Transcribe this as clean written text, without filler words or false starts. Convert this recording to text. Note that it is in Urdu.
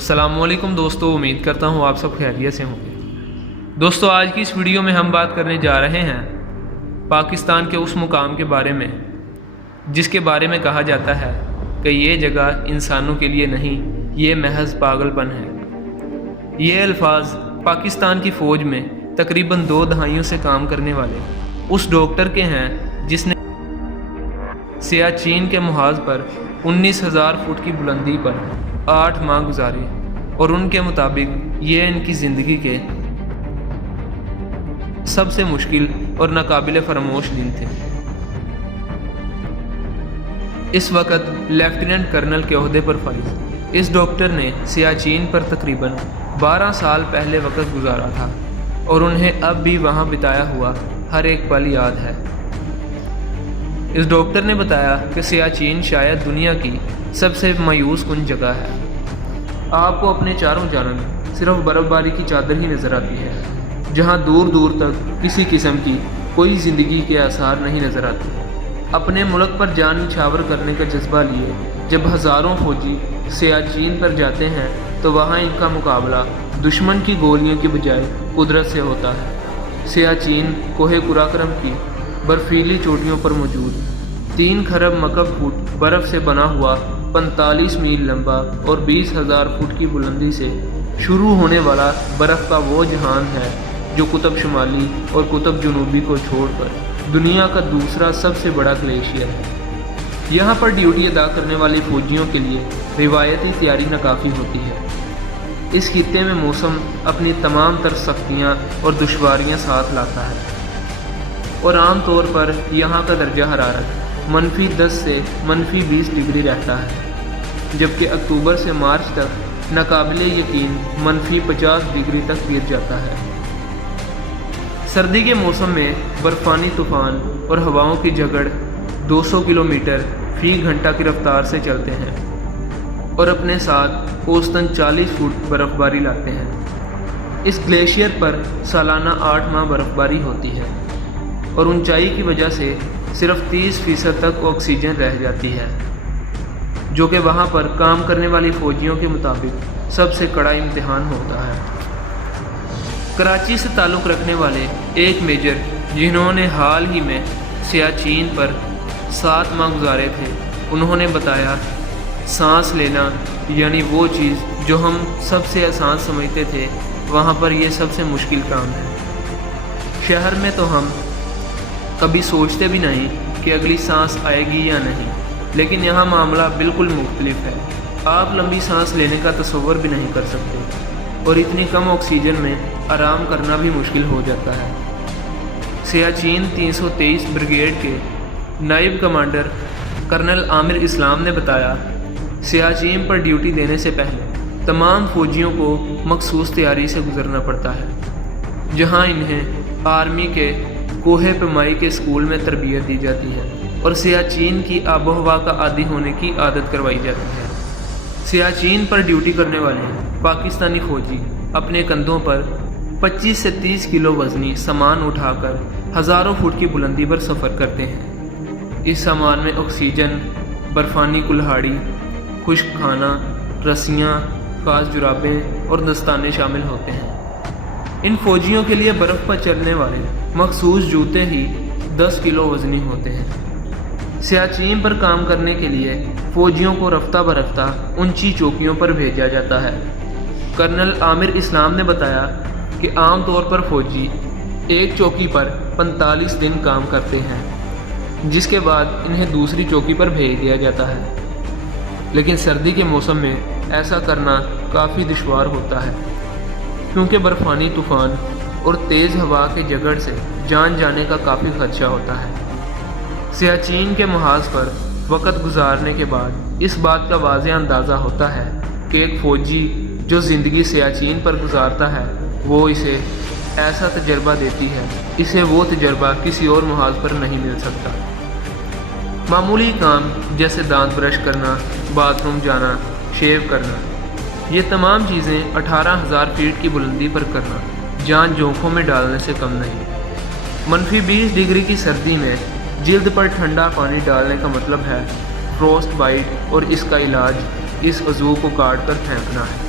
السلام علیکم دوستو، امید کرتا ہوں آپ سب خیریت سے ہوں گے۔ دوستو، آج کی اس ویڈیو میں ہم بات کرنے جا رہے ہیں پاکستان کے اس مقام کے بارے میں جس کے بارے میں کہا جاتا ہے کہ یہ جگہ انسانوں کے لیے نہیں، یہ محض پاگل پن ہے۔ یہ الفاظ پاکستان کی فوج میں تقریباً 2 دہائیوں سے کام کرنے والے اس ڈاکٹر کے ہیں جس نے سیاچین کے محاذ پر 19,000 فٹ کی بلندی پر 8 ماہ گزارے، اور ان کے مطابق یہ ان کی زندگی کے سب سے مشکل اور ناقابل فراموش دن تھے۔ اس وقت لیفٹیننٹ کرنل کے عہدے پر فائز اس ڈاکٹر نے سیاچین پر تقریباً 12 سال پہلے وقت گزارا تھا، اور انہیں اب بھی وہاں بتایا ہوا ہر ایک پل یاد ہے۔ اس ڈاکٹر نے بتایا کہ سیاچین شاید دنیا کی سب سے مایوس کن جگہ ہے۔ آپ کو اپنے چاروں جانب صرف برف باری کی چادر ہی نظر آتی ہے، جہاں دور دور تک کسی قسم کی کوئی زندگی کے آثار نہیں نظر آتے۔ اپنے ملک پر جان نچھاور کرنے کا جذبہ لیے جب ہزاروں فوجی سیاچین پر جاتے ہیں تو وہاں ان کا مقابلہ دشمن کی گولیوں کی بجائے قدرت سے ہوتا ہے۔ سیاچین کوہ قراقرم کی برفیلی چوٹیوں پر موجود 3 کھرب مکعب فٹ برف سے بنا ہوا 45 میل لمبا اور 20,000 فٹ کی بلندی سے شروع ہونے والا برف کا وہ جہان ہے جو قطب شمالی اور قطب جنوبی کو چھوڑ کر دنیا کا دوسرا سب سے بڑا گلیشیئر ہے۔ یہاں پر ڈیوٹی ادا کرنے والی فوجیوں کے لیے روایتی تیاری ناکافی ہوتی ہے۔ اس خطے میں موسم اپنی تمام تر سختیاں اور دشواریاں ساتھ لاتا ہے، اور عام طور پر یہاں کا درجہ حرارت -10 سے -20 ڈگری رہتا ہے، جبکہ اکتوبر سے مارچ تک ناقابل یقین -50 ڈگری تک گر جاتا ہے۔ سردی کے موسم میں برفانی طوفان اور ہواؤں کی جھگڑ 200 کلومیٹر فی گھنٹہ کی رفتار سے چلتے ہیں اور اپنے ساتھ اوسطاً 40 فٹ برف باری لاتے ہیں۔ اس گلیشیئر پر سالانہ 8 ماہ برف باری ہوتی ہے، اور اونچائی کی وجہ سے صرف 30% تک آکسیجن رہ جاتی ہے، جو کہ وہاں پر کام کرنے والی فوجیوں کے مطابق سب سے کڑا امتحان ہوتا ہے۔ کراچی سے تعلق رکھنے والے ایک میجر جنہوں نے حال ہی میں سیاچین پر 7 ماہ گزارے تھے، انہوں نے بتایا، سانس لینا یعنی وہ چیز جو ہم سب سے آسان سمجھتے تھے، وہاں پر یہ سب سے مشکل کام ہے۔ شہر میں تو ہم کبھی سوچتے بھی نہیں کہ اگلی سانس آئے گی یا نہیں، لیکن یہاں معاملہ بالکل مختلف ہے۔ آپ لمبی سانس لینے کا تصور بھی نہیں کر سکتے، اور اتنی کم آکسیجن میں آرام کرنا بھی مشکل ہو جاتا ہے۔ سیاچین 323 بریگیڈ کے نائب کمانڈر کرنل عامر اسلام نے بتایا، سیاچین پر ڈیوٹی دینے سے پہلے تمام فوجیوں کو مخصوص تیاری سے گزرنا پڑتا ہے، جہاں انہیں آرمی کے کوہ پیمائی کے اسکول میں تربیت دی جاتی ہے اور سیاچین کی آب و ہوا کا عادی ہونے کی عادت کروائی جاتی ہے۔ سیاچین پر ڈیوٹی کرنے والے پاکستانی فوجی اپنے کندھوں پر 25 سے 30 کلو وزنی سامان اٹھا کر ہزاروں فٹ کی بلندی پر سفر کرتے ہیں۔ اس سامان میں آکسیجن، برفانی کلہاڑی، خشک کھانا، رسیاں، خاص جرابیں اور دستانے شامل ہوتے ہیں۔ ان فوجیوں کے لیے برف پر چلنے والے مخصوص جوتے ہی 10 کلو وزنی ہوتے ہیں۔ سیاچین پر کام کرنے کے لیے فوجیوں کو رفتہ برفتہ اونچی چوکیوں پر بھیجا جاتا ہے۔ کرنل عامر اسلام نے بتایا کہ عام طور پر فوجی ایک چوکی پر 45 دن کام کرتے ہیں، جس کے بعد انہیں دوسری چوکی پر بھیج دیا جاتا ہے، لیکن سردی کے موسم میں ایسا کرنا کافی دشوار ہوتا ہے، کیونکہ برفانی طوفان اور تیز ہوا کے جھگڑ سے جان جانے کا کافی خدشہ ہوتا ہے۔ سیاچین کے محاذ پر وقت گزارنے کے بعد اس بات کا واضح اندازہ ہوتا ہے کہ ایک فوجی جو زندگی سیاچین پر گزارتا ہے وہ اسے ایسا تجربہ دیتی ہے، اسے وہ تجربہ کسی اور محاذ پر نہیں مل سکتا۔ معمولی کام جیسے دانت برش کرنا، باتھ روم جانا، شیو کرنا، یہ تمام چیزیں 18,000 فیٹ کی بلندی پر کرنا جان جوکھوں میں ڈالنے سے کم نہیں۔ -20 ڈگری کی سردی میں جلد پر ٹھنڈا پانی ڈالنے کا مطلب ہے فروسٹ بائٹ، اور اس کا علاج اس عضو کو کاٹ کر پھینکنا ہے۔